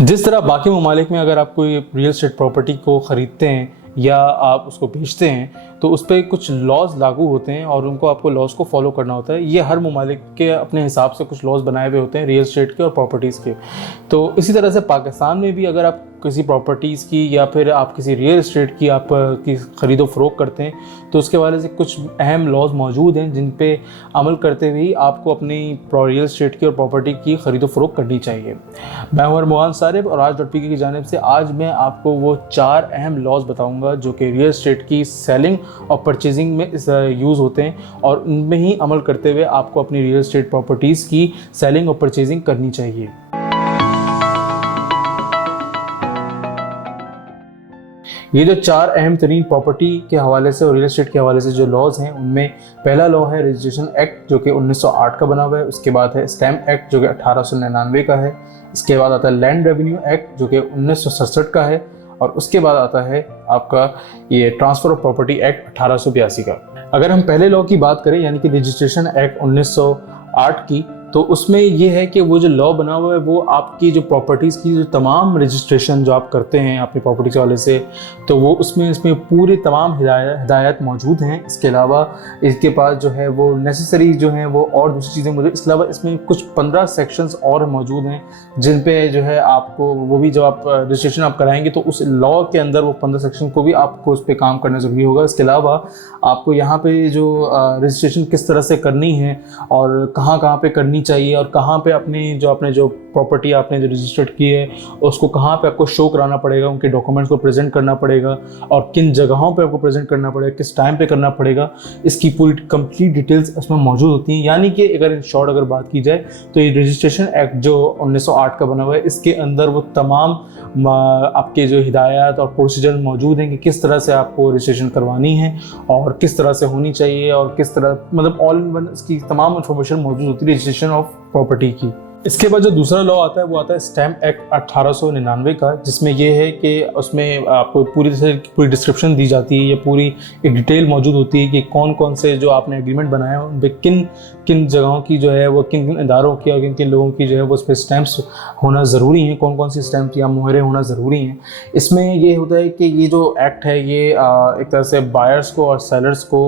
जिस तरह बाकी ममालिक में अगर आप कोई रियल एस्टेट प्रॉपर्टी को ख़रीदते हैं या आप उसको बेचते हैं तो उस पर कुछ लॉज लागू होते हैं और उनको आपको लॉज को फॉलो करना होता है। ये हर ममालिक के अपने हिसाब से कुछ लॉज बनाए हुए होते हैं रियल एस्टेट के और प्रॉपर्टीज़ के। तो इसी तरह से पाकिस्तान में भी अगर आप किसी प्रॉपर्टीज़ की या फिर आप किसी रियल एस्टेट की आप की ख़रीदो फ़रोख्त करते हैं तो उसके वाले से कुछ अहम लॉज मौजूद हैं जिन पे अमल करते हुए आपको अपनी रियल एस्टेट की और प्रॉपर्टी की ख़रीदो फ़रोख्त करनी चाहिए। मैं हूं मोहन सारिब और आज.pk की जानिब से आज मैं आपको वो 4 अहम लॉज बताऊंगा जो कि रियल एस्टेट की सेलिंग और परचेजिंग में यूज़ होते हैं और उनमें ही अमल करते हुए आपको अपनी रियल एस्टेट प्रॉपर्टीज़ की सेलिंग और परचेजिंग करनी चाहिए। ये जो 4 अहम तरीन प्रॉपर्टी के हवाले से और रियल एस्टेट के हवाले से जो लॉज हैं उनमें पहला लॉ है रजिस्ट्रेशन एक्ट जो कि 1908 का बना हुआ है। उसके बाद है स्टैम्प एक्ट जो कि 1899 का है। इसके बाद आता है लैंड रेवेन्यू एक्ट जो कि 1967 का है और उसके बाद आता है आपका ये ट्रांसफ़र ऑफ प्रॉपर्टी एक्ट 1882 का। अगर हम पहले लॉ की बात करें यानी कि रजिस्ट्रेशन एक्ट 1908 की तो उसमें ये है कि वो जो लॉ बना हुआ है वो आपकी जो प्रॉपर्टीज़ की जो तमाम रजिस्ट्रेशन जो आप करते हैं अपनी प्रॉपर्टी के हवाले से तो वो इसमें पूरी तमाम हिदायत मौजूद हैं। इसके अलावा इसके पास जो है वो नेसेसरी जो है वो और दूसरी चीज़ें मौजूद। इसके अलावा इसमें कुछ 15 सेक्शंस और मौजूद हैं जिन पे जो है आपको वो भी जब आप रजिस्ट्रेशन आप कराएंगे तो उस लॉ के अंदर वो 15 सेक्शन को भी आपको उस पर काम करना ज़रूरी होगा। इसके अलावा आपको यहाँ पे जो रजिस्ट्रेशन किस तरह से करनी है और कहाँ पे करनी चाहिए और कहाँ पे आपने जो प्रॉपर्टी आपने जो रजिस्टर्ड की है उसको कहाँ पे आपको शो कराना पड़ेगा, उनके डॉक्यूमेंट्स को प्रेजेंट करना पड़ेगा और किन जगहों पे आपको प्रेजेंट करना पड़ेगा, किस टाइम पे करना पड़ेगा, इसकी पूरी कंप्लीट डिटेल्स उसमें मौजूद होती हैं। यानी कि अगर इन शॉर्ट अगर बात की जाए तो ये रजिस्ट्रेशन एक्ट जो 1908 का बना हुआ है इसके अंदर वो तमाम आपके जो हिदायत और प्रोसीजर मौजूद हैं कि किस तरह से आपको रजिस्ट्रेशन करवानी है और किस तरह से होनी चाहिए और किस तरह मतलब ऑल इन वन इसकी तमाम इन्फॉर्मेशन मौजूद होती है रजिस्ट्रेशन ऑफ प्रॉपर्टी की। इसके बाद जो दूसरा लॉ आता है वो आता है स्टैम्प एक्ट 1899 का जिसमें ये है कि उसमें आपको पूरी डिस्क्रिप्शन दी जाती है। ये पूरी एक डिटेल मौजूद होती है कि कौन कौन से जो आपने एग्रीमेंट बनाए हैं उन पर किन किन जगहों की जो है वो किन किन इदारों की और किन किन लोगों की जो है वो उस पर स्टैम्प्स होना ज़रूरी हैं, कौन कौन सी स्टैम्प या मुहरे होना ज़रूरी हैं। इसमें ये होता है कि ये जो एक्ट है ये एक तरह से बायर्स को और सेलर्स को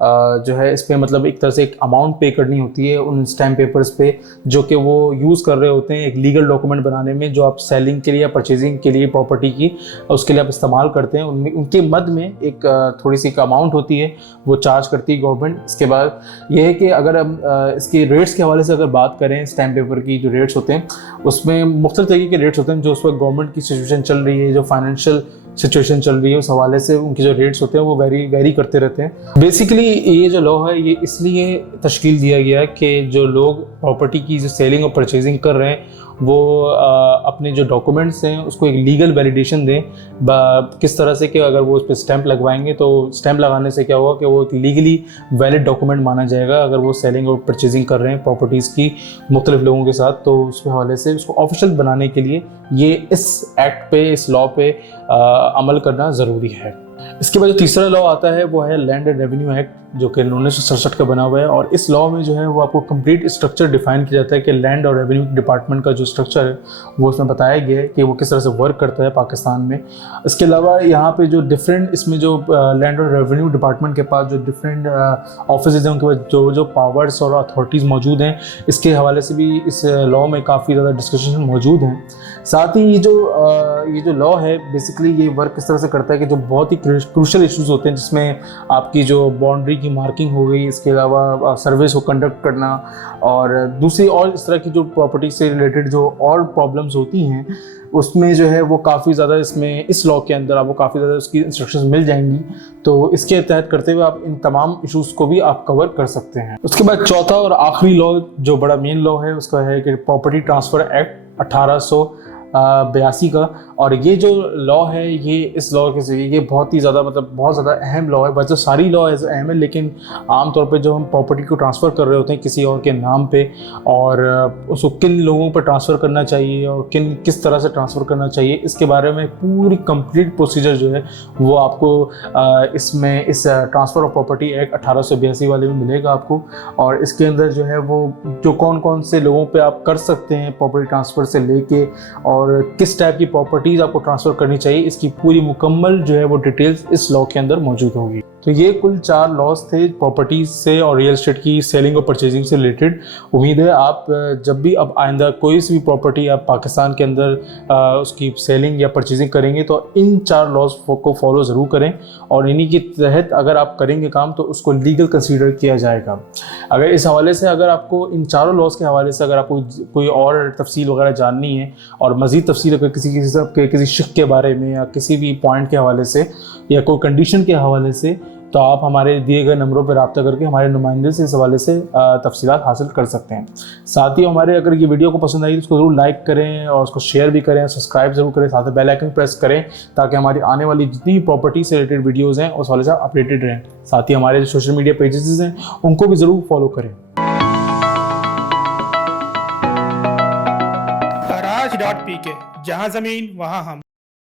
जो है इस पर मतलब एक तरह से एक अमाउंट पे करनी होती है उन स्टैम्प पेपर्स पे जो कि वो यूज़ कर रहे होते हैं एक लीगल डॉक्यूमेंट बनाने में जो आप सेलिंग के लिए या परचेजिंग के लिए प्रॉपर्टी की उसके लिए आप इस्तेमाल करते हैं। उनके मद में एक थोड़ी सी अमाउंट होती है वो चार्ज करती है गवर्नमेंट। इसके बाद ये है कि अगर हम इसके रेट्स के हवाले से अगर बात करें स्टैम्प पेपर की जो रेट्स होते हैं उसमें मुख्तलिफ तरीके के रेट्स होते हैं। जो उस वक्त गवर्नमेंट की सिचुएशन चल रही है, जो फाइनेंशियल सिचुएशन चल रही है उस हवाले से उनके जो रेट्स होते हैं वो वेरी करते रहते हैं। बेसिकली ये जो लॉ है ये इसलिए तश्कील दिया गया है कि जो लोग प्रॉपर्टी की जो सेलिंग और परचेजिंग कर रहे हैं वो अपने जो डॉक्यूमेंट्स हैं उसको एक लीगल वैलिडेशन दें। किस तरह से कि अगर वो उस पर स्टैंप लगवाएंगे तो स्टैंप लगाने से क्या होगा कि वो एक लीगली वैलिड डॉक्यूमेंट माना जाएगा अगर वो सेलिंग और परचेजिंग कर रहे हैं प्रॉपर्टीज़ की मुख्तलिफ लोगों के साथ। तो उसके हवाले से उसको ऑफिशियल बनाने के लिए ये इस एक्ट पे इस लॉ पे अमल करना ज़रूरी है। इसके बाद जो तीसरा लॉ आता है वो है लैंड एंड रेवेन्यू एक्ट जो कि 1967 का बना हुआ है और इस लॉ में जो है वो आपको कंप्लीट स्ट्रक्चर डिफाइन किया जाता है कि लैंड और रेवेन्यू डिपार्टमेंट का जो स्ट्रक्चर है वो उसमें बताया गया है कि वो किस तरह से वर्क करता है पाकिस्तान में। इसके अलावा यहाँ पे जो डिफरेंट इसमें जो लैंड और रेवेन्यू डिपार्टमेंट के पास जो डिफरेंट ऑफिस हैं उनके पास जो पावर्स और अथॉरिटीज़ मौजूद हैं इसके हवाले से भी इस लॉ में काफ़ी ज़्यादा डिस्कशन मौजूद हैं। साथ ही ये जो लॉ है बेसिकली ये वर्क किस तरह से करता है कि जो बहुत ही क्रूशल इश्यूज़ होते हैं जिसमें आपकी जो बाउंड्री की मार्किंग हो गई, इसके अलावा सर्विस को कंडक्ट करना और दूसरी और इस तरह की जो प्रॉपर्टी से रिलेटेड जो और प्रॉब्लम्स होती हैं उसमें जो है वो काफ़ी ज़्यादा इसमें इस लॉ के अंदर आपको काफ़ी ज़्यादा उसकी इंस्ट्रक्शंस मिल जाएंगी। तो इसके तहत करते हुए आप इन तमाम इश्यूज़ को भी आप कवर कर सकते हैं। उसके बाद चौथा और आखिरी लॉ जो बड़ा मेन लॉ है उसका है कि प्रॉपर्टी ट्रांसफ़र एक्ट 1882 का। और ये जो लॉ है ये इस लॉ के जरिए ये बहुत ही ज़्यादा मतलब बहुत ज़्यादा अहम लॉ है। वैसे सारी लॉ अहम है लेकिन आमतौर पे जो हम प्रॉपर्टी को ट्रांसफ़र कर रहे होते हैं किसी और के नाम पे और उसको किन लोगों पर ट्रांसफ़र करना चाहिए और किस तरह से ट्रांसफ़र करना चाहिए इसके बारे में पूरी कंप्लीट प्रोसीजर जो है वो आपको इसमें इस ट्रांसफ़र ऑफ प्रॉपर्टी एक्ट 1882 वाले में मिलेगा आपको। और इसके अंदर जो है वो जो कौन कौन से लोगों पर आप कर सकते हैं प्रॉपर्टी ट्रांसफ़र से लेके और किस टाइप की प्रॉपर्टीज़ आपको ट्रांसफ़र करनी चाहिए, इसकी पूरी मुकम्मल जो है वो डिटेल्स इस लॉ के अंदर मौजूद होगी। तो ये कुल 4 लॉज थे प्रॉपर्टीज़ से और रियल एस्टेट की सेलिंग और परचेजिंग से रिलेटेड। उम्मीद है आप जब भी अब आइंदा कोई सी भी प्रॉपर्टी आप पाकिस्तान के अंदर उसकी सेलिंग या परचेजिंग करेंगे तो इन 4 लॉज को फॉलो ज़रूर करें, और इन्हीं के तहत अगर आप करेंगे काम तो उसको लीगल कंसीडर किया जाएगा। अगर इस हवाले से अगर आपको इन चारों लॉज के हवाले से अगर आपको कोई और तफसील वगैरह जाननी है और मज़ीद तफसील अगर किसी शिक के बारे में या किसी भी पॉइंट के हवाले से या कोई कंडीशन के हवाले से, तो आप हमारे दिए गए नंबरों पर रब्ता करके हमारे नुमाइंदे से इस हवाले से तफसीलात हासिल कर सकते हैं। साथ ही हमारे अगर ये वीडियो को पसंद आई तो उसको ज़रूर लाइक करें और उसको शेयर भी करें, सब्सक्राइब ज़रूर करें, साथ में बेल आइकन प्रेस करें ताकि हमारी आने वाली जितनी प्रॉपर्टी से रिलेटेड वीडियोज़ हैं उस हवाले से अपडेटेड रहें। साथ ही हमारे जो सोशल मीडिया पेजेस हैं उनको भी ज़रूर फॉलो करें। Raj.pk, जहाँ ज़मीन वहाँ हम।